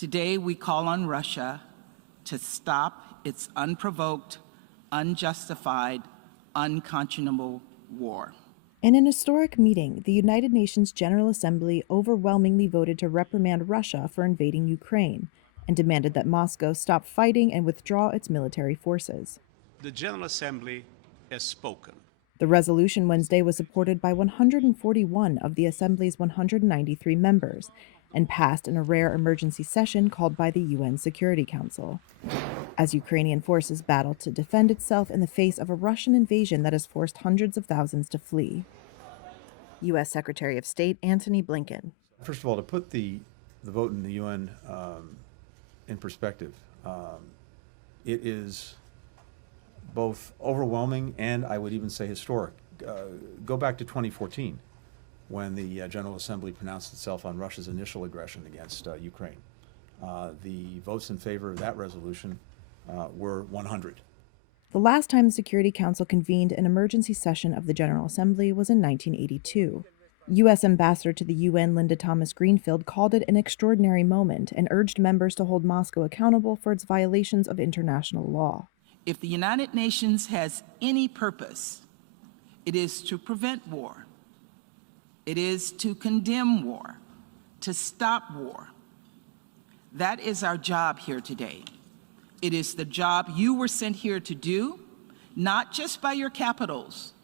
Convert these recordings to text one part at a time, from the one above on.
Today, we call on Russia to stop its unprovoked, unjustified, unconscionable war. In an historic meeting, the United Nations General Assembly overwhelmingly voted to reprimand Russia for invading Ukraine and demanded that Moscow stop fighting and withdraw its military forces. The General Assembly has spoken. The resolution Wednesday was supported by 141 of the Assembly's 193 members and passed in a rare emergency session called by the UN Security Council. As Ukrainian forces battle to defend itself in the face of a Russian invasion that has forced hundreds of thousands to flee. U.S. Secretary of State Antony Blinken. First of all, to put the vote in the UN in perspective, it is both overwhelming and I would even say historic. Go back to 2014 when the General Assembly pronounced itself on Russia's initial aggression against Ukraine. The votes in favor of that resolution were 100. The last time the Security Council convened an emergency session of the General Assembly was in 1982. U.S. Ambassador to the UN Linda Thomas-Greenfield called it an extraordinary moment and urged members to hold Moscow accountable for its violations of international law. If the United Nations has any purpose, it is to prevent war. It is to condemn war, to stop war. That is our job here today. It is the job you were sent here to do, not just by your capitals,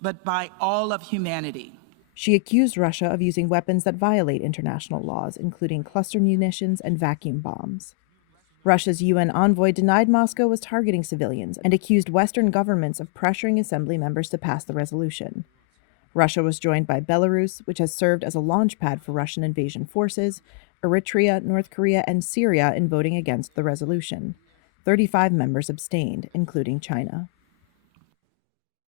but by all of humanity. She accused Russia of using weapons that violate international laws, including cluster munitions and vacuum bombs. Russia's UN envoy denied Moscow was targeting civilians and accused Western governments of pressuring Assembly members to pass the resolution. Russia was joined by Belarus, which has served as a launch pad for Russian invasion forces, Eritrea, North Korea, and Syria in voting against the resolution. 35 members abstained, including China.